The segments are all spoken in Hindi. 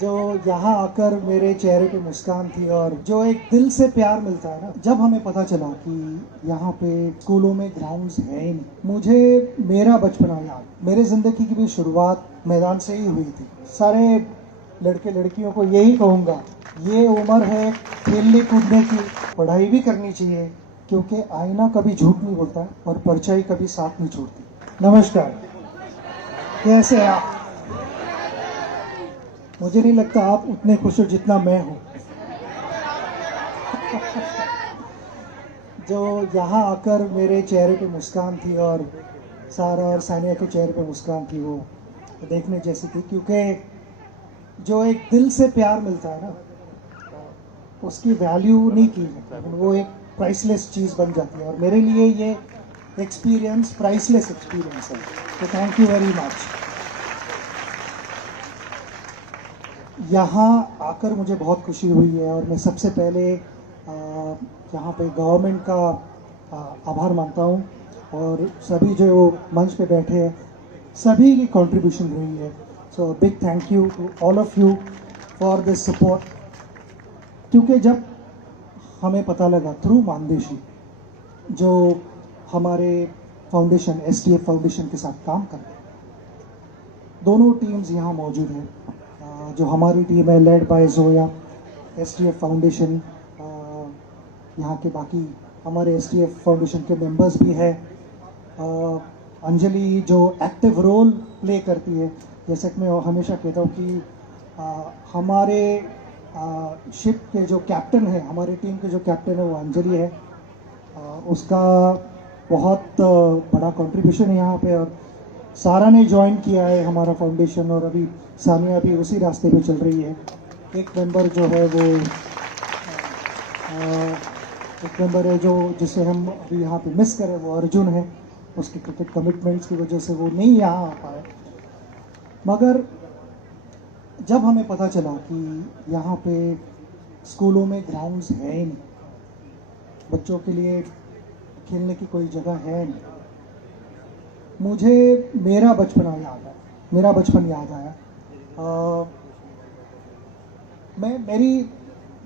जो यहाँ आकर मेरे चेहरे पे मुस्कान थी और जो एक दिल से प्यार मिलता है ना, जब हमें पता चला कि यहाँ पे स्कूलों में ग्राउंड्स है ही नहीं, मुझे मेरा बचपना याद। मेरे ज़िंदगी की भी शुरुआत मैदान से ही हुई थी। सारे लड़के लड़कियों को यही कहूँगा, ये उम्र है खेलने कूदने की, पढ़ाई भी करनी चाहिए, क्योंकि आईना कभी झूठ नहीं बोलता और परछाई कभी साथ नहीं छोड़ती। नमस्कार, कैसे हैं आप? मुझे नहीं लगता आप उतने खुश हो जितना मैं हूँ। जो यहाँ आकर मेरे चेहरे पे मुस्कान थी और सारा और सानिया के चेहरे पे मुस्कान थी, वो देखने जैसी थी, क्योंकि जो एक दिल से प्यार मिलता है ना, उसकी वैल्यू नहीं की जाती, वो एक प्राइसलेस चीज़ बन जाती है। और मेरे लिए ये एक्सपीरियंस प्राइसलेस एक्सपीरियंस है। तो थैंक यू वेरी मच। यहाँ आकर मुझे बहुत खुशी हुई है और मैं सबसे पहले यहाँ पे गवर्नमेंट का आभार मानता हूँ, और सभी जो मंच पे बैठे हैं सभी की कंट्रीब्यूशन रही है। So big thank you to all of you for this support, क्योंकि जब हमें पता लगा थ्रू मानदेशी, जो हमारे फाउंडेशन STF फाउंडेशन के साथ काम कर रहे हैं, दोनों टीम्स यहाँ मौजूद हैं। जो हमारी टीम है led by Zoya, STF foundation, यहाँ के बाकी हमारे STF फाउंडेशन के मेंबर्स भी हैं। अंजलि जो एक्टिव रोल प्ले करती है, जैसे कि मैं हमेशा कहता हूँ कि हमारे शिप के जो कैप्टन है, हमारी टीम के जो कैप्टन है वो अंजलि है। उसका बहुत बड़ा कंट्रीब्यूशन है यहाँ पे, और सारा ने ज्वाइन किया है हमारा फाउंडेशन, और अभी सानिया भी उसी रास्ते पे चल रही है। एक मेंबर जो है वो एक मेंबर है जो जिसे हम अभी यहाँ पे मिस करें, वो अर्जुन है। उसके क्रिकेट कमिटमेंट्स की वजह से वो नहीं यहाँ आ पाए। मगर जब हमें पता चला कि यहाँ पे स्कूलों में ग्राउंड्स है ही नहीं, बच्चों के लिए खेलने की कोई जगह है नहीं, मुझे मेरा बचपना याद आया, मेरा बचपन याद आया।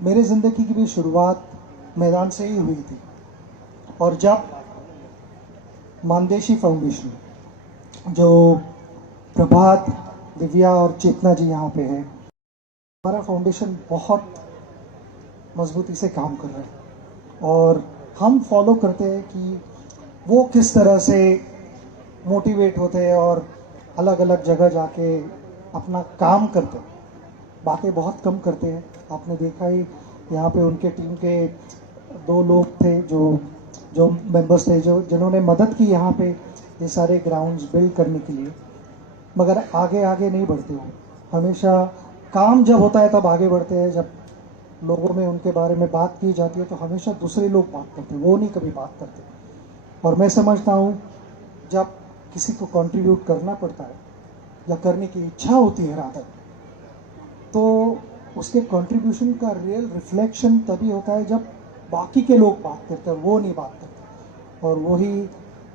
मेरे ज़िंदगी की भी शुरुआत मैदान से ही हुई थी, और जब मानदेशी फाउंडेशन, जो प्रभात, दिव्या और चेतना जी यहाँ पे है, हमारा फाउंडेशन बहुत मजबूती से काम कर रहा है, और हम फॉलो करते हैं कि वो किस तरह से मोटिवेट होते हैं और अलग अलग जगह जाके अपना काम करते हैं। बातें बहुत कम करते हैं। आपने देखा ही, यहाँ पे उनके टीम के 2 लोग थे जो मेंबर्स थे, जिन्होंने मदद की यहाँ पे ये सारे ग्राउंड्स बिल्ड करने के लिए। मगर आगे आगे नहीं बढ़ते हो, हमेशा काम जब होता है तब आगे बढ़ते हैं। जब लोगों में उनके बारे में बात की जाती है तो हमेशा दूसरे लोग बात करते हैं, वो नहीं कभी बात करते। और मैं समझता हूँ जब किसी को कंट्रीब्यूट करना पड़ता है या करने की इच्छा होती है रादर, तो उसके कंट्रीब्यूशन का रियल रिफ्लेक्शन तभी होता है जब बाकी के लोग बात करते हैं, वो नहीं बात करते। और वही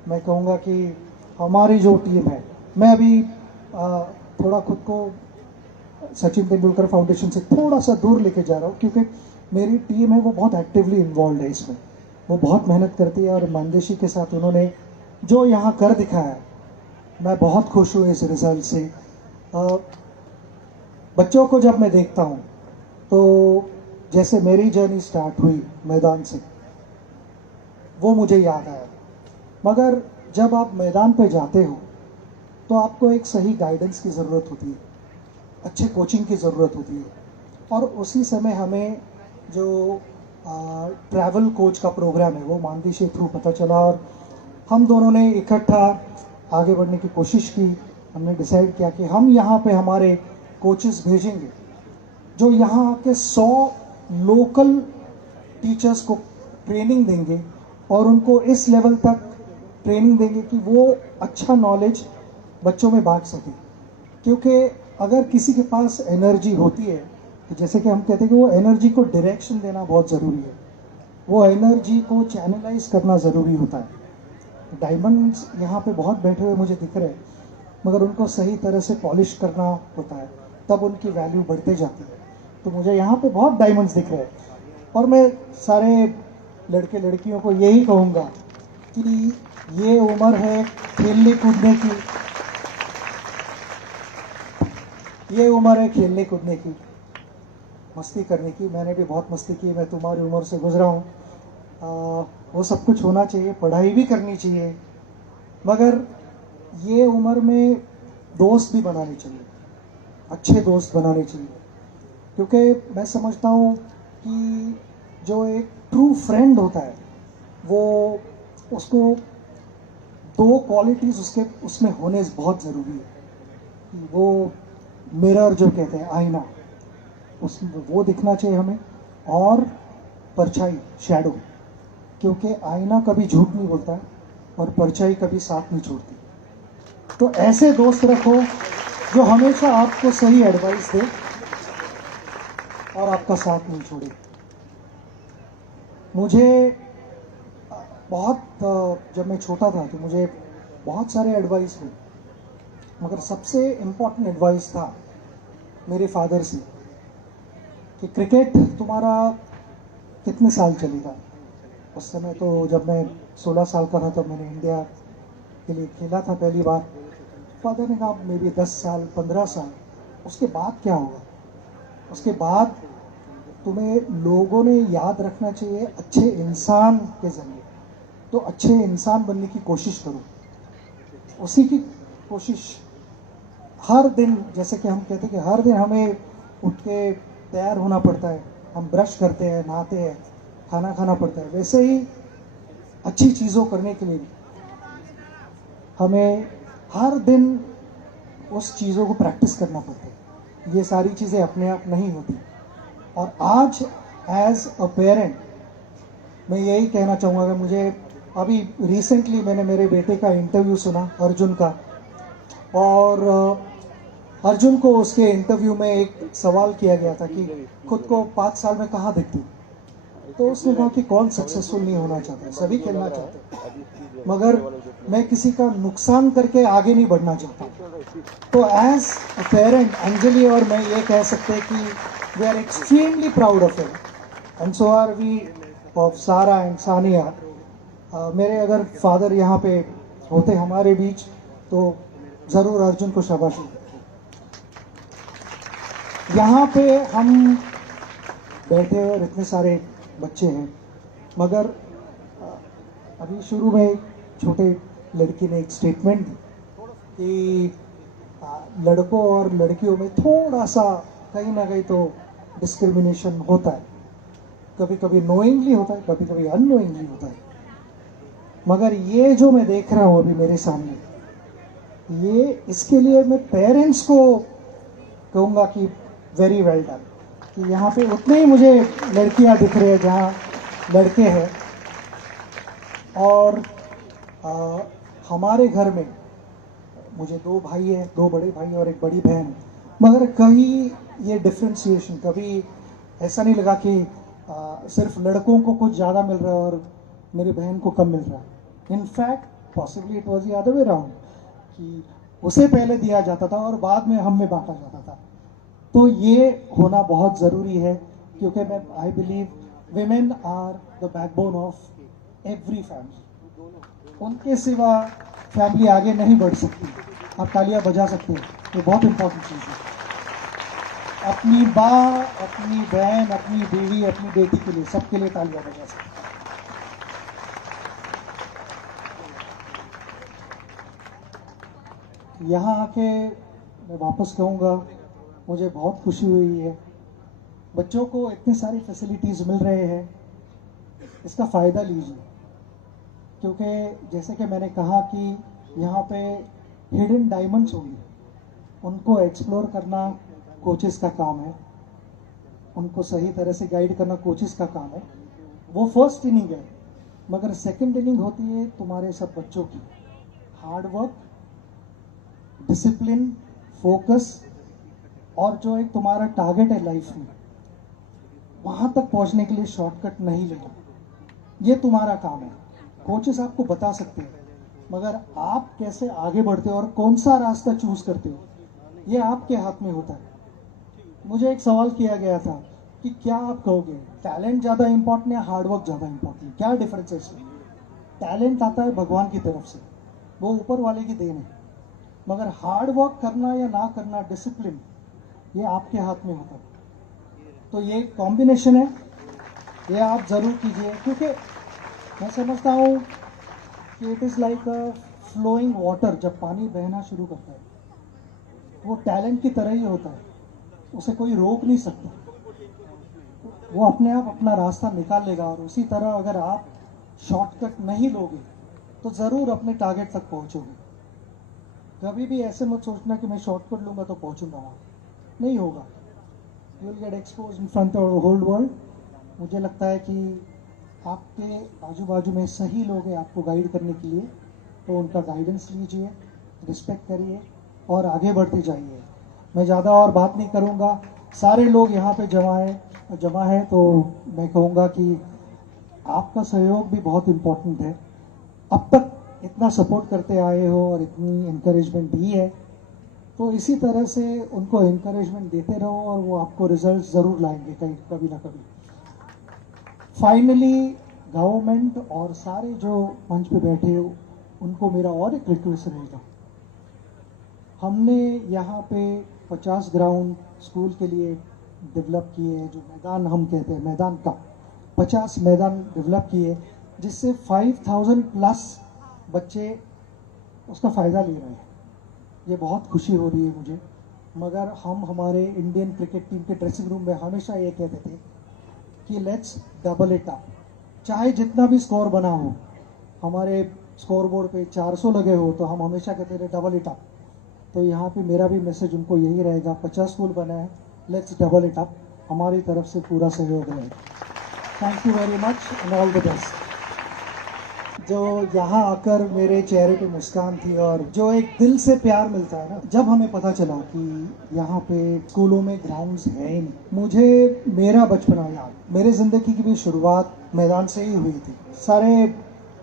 मैं कहूँगा कि हमारी जो टीम है, मैं अभी थोड़ा खुद को सचिन तेंदुलकर फाउंडेशन से थोड़ा सा दूर लेके जा रहा हूँ, क्योंकि मेरी टीम है वो बहुत एक्टिवली इन्वॉल्व है इसमें, वो बहुत मेहनत करती है। और मानदेशी के साथ उन्होंने जो यहाँ कर दिखाया, मैं बहुत खुश हूँ इस रिजल्ट से। बच्चों को जब मैं देखता हूँ तो जैसे मेरी जर्नी स्टार्ट हुई मैदान से, वो मुझे याद आया। मगर जब आप मैदान पे जाते हो तो आपको एक सही गाइडेंस की ज़रूरत होती है, अच्छे कोचिंग की ज़रूरत होती है। और उसी समय हमें जो ट्रैवल कोच का प्रोग्राम है वो मानदेशी थ्रू पता चला, और हम दोनों ने इकट्ठा आगे बढ़ने की कोशिश की। हमने डिसाइड किया कि हम यहाँ पे हमारे कोचेस भेजेंगे जो यहाँ के 100 लोकल टीचर्स को ट्रेनिंग देंगे, और उनको इस लेवल तक ट्रेनिंग देंगे कि वो अच्छा नॉलेज बच्चों में बांट सकें। क्योंकि अगर किसी के पास एनर्जी होती है, तो जैसे कि हम कहते हैं कि वो एनर्जी को डायरेक्शन देना बहुत ज़रूरी है, वो एनर्जी को चैनलाइज करना ज़रूरी होता है। डायमंड्स यहाँ पे बहुत बैठे हुए मुझे दिख रहे हैं, मगर उनको सही तरह से पॉलिश करना होता है, तब उनकी वैल्यू बढ़ते जाती है। तो मुझे यहाँ पे बहुत डायमंड्स दिख रहे हैं, और मैं सारे लड़के लड़कियों को यही कहूँगा कि ये उम्र है खेलने कूदने की, ये उम्र है खेलने कूदने की, मस्ती करने की। मैंने भी बहुत मस्ती की, मैं तुम्हारी उम्र से गुजरा हूँ। वो सब कुछ होना चाहिए, पढ़ाई भी करनी चाहिए, मगर ये उम्र में दोस्त भी बनाने चाहिए, अच्छे दोस्त बनाने चाहिए। क्योंकि मैं समझता हूँ कि जो एक ट्रू फ्रेंड होता है वो उसको दो क्वालिटीज़ उसमें होने बहुत ज़रूरी है। वो मिरर जो कहते हैं, आईना, उसमें वो दिखना चाहिए हमें, और परछाई, शैडो, क्योंकि आईना कभी झूठ नहीं बोलता है और परछाई कभी साथ नहीं छोड़ती। तो ऐसे दोस्त रखो जो हमेशा आपको सही एडवाइस दे और आपका साथ नहीं छोड़े। मुझे बहुत, जब मैं छोटा था तो मुझे बहुत सारे एडवाइस हुए, मगर सबसे इम्पोर्टेंट एडवाइस था मेरे फादर से कि क्रिकेट तुम्हारा कितने साल चलेगा। उस समय तो जब मैं 16 साल का था तब मैंने इंडिया के लिए खेला था पहली बार। फादर ने कहा मे बी 10 साल 15 साल, उसके बाद क्या होगा, उसके बाद तुम्हें लोगों ने याद रखना चाहिए अच्छे इंसान के जरिए। तो अच्छे इंसान बनने की कोशिश करो, उसी की कोशिश हर दिन, जैसे कि हम कहते हैं कि हर दिन हमें उठ के तैयार होना पड़ता है, हम ब्रश करते हैं, नहाते हैं, खाना खाना पड़ता है, वैसे ही अच्छी चीज़ों करने के लिए भी हमें हर दिन उस चीज़ों को प्रैक्टिस करना पड़ता है। ये सारी चीज़ें अपने आप नहीं होती। और आज एज अ पेरेंट मैं यही कहना चाहूँगा कि मुझे अभी रिसेंटली मैंने मेरे बेटे का इंटरव्यू सुना, अर्जुन का, और अर्जुन को उसके इंटरव्यू में एक सवाल किया गया था कि खुद को 5 साल में कहाँ देखती। तो उसने कहा कि कौन सक्सेसफुल नहीं होना चाहता, सभी खेलना चाहते, मगर मैं किसी का नुकसान करके आगे नहीं बढ़ना चाहता। तो एज अ पेरेंट अंजलि और मैं ये कह सकते हैं कि we are extremely proud of him and so are we of Sara and Sania. मेरे अगर फादर यहाँ पे होते हमारे बीच तो ज़रूर अर्जुन को शाबाशी। यहाँ पे हम बैठे और इतने सारे बच्चे हैं, मगर अभी शुरू में छोटे लड़की ने एक स्टेटमेंट दी कि लड़कों और लड़कियों में थोड़ा सा कहीं ना कहीं तो डिस्क्रिमिनेशन होता है, कभी कभी नोइंगली होता है, कभी कभी अननोइंगली होता है। मगर ये जो मैं देख रहा हूँ अभी मेरे सामने, ये इसके लिए मैं पेरेंट्स को कहूँगा कि वेरी वेल डन, कि यहाँ पे उतने ही मुझे लड़कियाँ दिख रही है जहाँ लड़के हैं। और हमारे घर में मुझे 2 भाई हैं, 2 बड़े भाई और एक बड़ी बहन, मगर कहीं ये डिफ्रेंशिएशन कभी ऐसा नहीं लगा कि सिर्फ लड़कों को कुछ ज़्यादा मिल रहा है और मेरी बहन को कम मिल रहा है। In fact possibly it was the other way round, कि उसे पहले दिया जाता था और बाद में हम में बांटा जाता था। तो ये होना बहुत ज़रूरी है, क्योंकि मैं I believe women are the backbone of every family. उनके सिवा फैमिली आगे नहीं बढ़ सकती। आप तालियां बजा सकते हैं, ये बहुत इंपॉर्टेंट चीज़ है। अपनी माँ, अपनी बहन, अपनी बीवी, अपनी बेटी के लिए, सबके लिए तालियां बजा सकते हैं। यहाँ आके मैं वापस कहूँगा मुझे बहुत खुशी हुई है। बच्चों को इतनी सारी फैसिलिटीज़ मिल रहे हैं, इसका फ़ायदा लीजिए, क्योंकि जैसे कि मैंने कहा कि यहाँ पे हिडन डायमंड्स होंगे, उनको एक्सप्लोर करना कोचेस का काम है, उनको सही तरह से गाइड करना कोचेस का काम है। वो फर्स्ट इनिंग है, मगर सेकंड इनिंग होती है तुम्हारे सब बच्चों की। हार्ड वर्क, डिसिप्लिन, फोकस, और जो एक तुम्हारा टारगेट है लाइफ में, वहाँ तक पहुँचने के लिए शॉर्टकट नहीं लेना, ये तुम्हारा काम है। कोचेस आपको बता सकते हैं, मगर आप कैसे आगे बढ़ते हो और कौन सा रास्ता चूज करते हो, ये आपके हाथ में होता है। मुझे एक सवाल किया गया था कि क्या आप कहोगे टैलेंट ज़्यादा इम्पोर्टेंट या हार्डवर्क ज़्यादा इम्पोर्टेंट, क्या डिफरेंस है इसमें? टैलेंट आता है भगवान की तरफ से, वो ऊपर वाले की देन है, मगर हार्ड वर्क करना या ना करना, डिसिप्लिन, ये आपके हाथ में होता है। तो ये कॉम्बिनेशन है, ये आप ज़रूर कीजिए, क्योंकि मैं समझता हूँ कि it is like a flowing water. जब पानी बहना शुरू करता है वो टैलेंट की तरह ही होता है, उसे कोई रोक नहीं सकता, वो अपने आप अपना रास्ता निकाल लेगा। और उसी तरह अगर आप शॉर्टकट नहीं लोगे तो ज़रूर अपने टारगेट तक पहुँचोगे। कभी भी ऐसे मत सोचना कि मैं शॉर्टकट लूँगा तो पहुँचूंगा वहाँ, नहीं होगा। You will get expose in front of the whole world. मुझे लगता है कि आपके आजू बाजू में सही लोग हैं आपको गाइड करने के लिए, तो उनका गाइडेंस लीजिए, रिस्पेक्ट करिए और आगे बढ़ते जाइए। मैं ज़्यादा और बात नहीं करूँगा, सारे लोग यहाँ पे जमा है तो मैं कहूँगा कि आपका सहयोग भी बहुत इम्पोर्टेंट है। अब तक इतना सपोर्ट करते आए हो और इतनी इनकरेजमेंट दी है, तो इसी तरह से उनको इनकरेजमेंट देते रहो और वो आपको रिजल्ट ज़रूर लाएंगे कहीं कभी ना कभी। फाइनली गवर्नमेंट और सारे जो मंच पे बैठे हो उनको मेरा और एक रिक्वेस्ट रहेगा, हमने यहाँ पे 50 ग्राउंड स्कूल के लिए डेवलप किए हैं, जो मैदान हम कहते हैं मैदान का 50 मैदान डेवलप किए, जिससे 5000 प्लस बच्चे उसका फ़ायदा ले रहे हैं। ये बहुत खुशी हो रही है मुझे। मगर हम हमारे इंडियन क्रिकेट टीम के ड्रेसिंग रूम में हमेशा ये कहते थे कि लेट्स डबल इट अप, चाहे जितना भी स्कोर बना हो, हमारे स्कोर बोर्ड पे 400 लगे हो तो हम हमेशा कहते थे डबल इट अप। तो यहाँ पे मेरा भी मैसेज उनको यही रहेगा, 50 स्कूल बना है, लेट्स डबल इट अप, हमारी तरफ से पूरा सहयोग रहेगा। Thank you very much and all the best. जो यहाँ आकर मेरे चेहरे पे मुस्कान थी और जो एक दिल से प्यार मिलता है ना, जब हमें पता चला कि यहाँ पे स्कूलों में ग्राउंड्स है ही नहीं, मुझे मेरा बचपना याद, मेरे ज़िंदगी की भी शुरुआत मैदान से ही हुई थी। सारे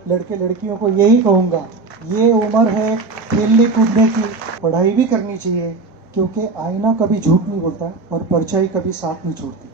लड़के लड़कियों को यही कहूँगा, ये उम्र है खेलने कूदने की, पढ़ाई भी करनी चाहिए, क्योंकि आईना कभी झूठ नहीं बोलता और परछाई कभी साथ नहीं छोड़ती।